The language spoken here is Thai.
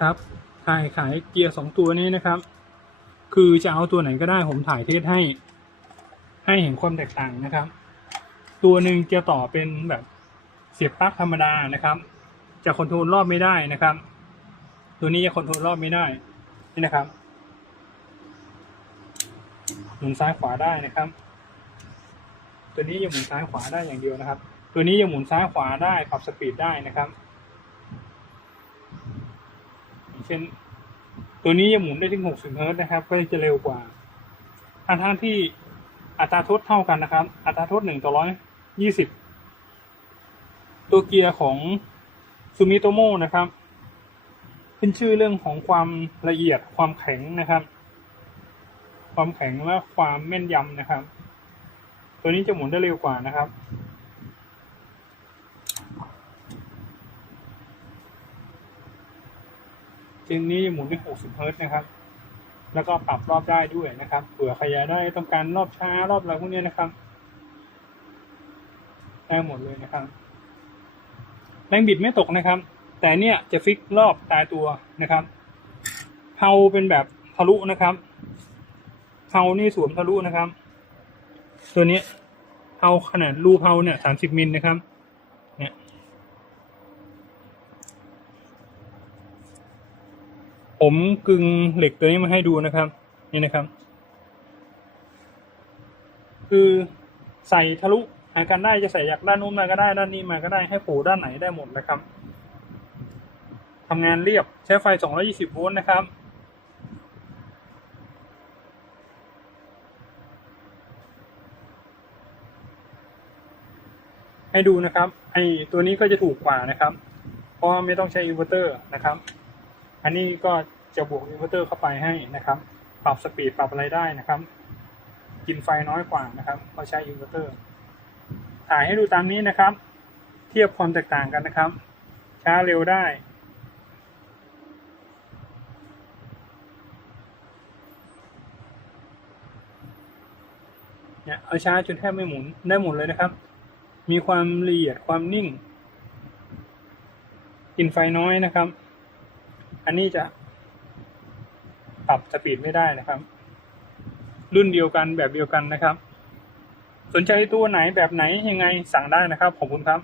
ครับขายขายเกียร์สองตัวนี้นะครับ คือจะเอาตัวไหนก็ได้ผมถ่ายเทสให้ ให้เห็นความแตกต่างนะครับ ตัวหนึ่งจะต่อเป็นแบบเสียบปลั๊กธรรมดานะครับ จะคอนโทรลรอบไม่ได้นะครับ ตัวนี้จะคอนโทรลรอบไม่ได้นี่นะครับหมุนซ้ายขวาได้นะครับ ตัวนี้ยังหมุนซ้ายขวาได้อย่างเดียวนะครับ ตัวนี้ยังหมุนซ้ายขวาได้ปรับสปีดได้นะครับอย่างเช่น ตัวนี้ยังหมุนได้ถึง 60เฮิร์ตซ์นะครับ ก็จะเร็วกว่า ทั้งทั้งที่อัตราทดเท่ากันนะครับ อัตราทด1ต่อ120 ตัวเกียร์ของซูมิโตโมนะครับขึ้นชื่อเรื่องของความละเอียดความแข็งนะครับ ความแข็งและความแม่นยำนะครับ ตัวนี้จะหมุนได้เร็วกว่านะครับ จึงนี้หมุนได้60เฮิร์ตซ์นะครับ แล้วก็ปรับรอบได้ด้วยนะครับ เผื่อใครอยากได้ต้องการรอบช้ารอบอะไรพวกนี้นะครับ ได้หมดเลยนะครับ แรงบิดไม่ตกนะครับ แต่เนี่ยจะฟิกรอบตายตัวนะครับเพาเป็นแบบทะลุนะครับเพานี่สวมทะลุนะครับ ตัวนี้เพาขนาดรูเพาเนี่ย30มิลนะครับ เนี่ย ผมกึงเหล็กตัวนี้มาให้ดูนะครับ นี่นะครับ คือใส่ทะลุหากันได้จะใส่จากด้านนู้นมาก็ได้ด้านนี้มาก็ได้ให้ผูด้านไหนได้หมดนะครับทำงานเรียบใช้ไฟ 220 โวลต์นะครับให้ดูนะครับ ไอตัวนี้ก็จะถูกกว่านะครับ เพราะไม่ต้องใช้อินเวอร์เตอร์นะครับ อันนี้ก็จะบวกอินเวอร์เตอร์เข้าไปให้นะครับ ปรับสปีดปรับอะไรได้นะครับ กินไฟน้อยกว่านะครับเพราะใช้อินเวอร์เตอร์ ถ่ายให้ดูตามนี้นะครับ เทียบความแตกต่างกันนะครับ ช้าเร็วได้เนี่ยเอาช้าจนแทบไม่หมุนได้หมดเลยนะครับ มีความละเอียดความนิ่ง กินไฟน้อยนะครับ อันนี้จะปรับสปีดไม่ได้นะครับ รุ่นเดียวกันแบบเดียวกันนะครับ สนใจตัวไหนแบบไหนยังไงสั่งได้นะครับขอบคุณครับ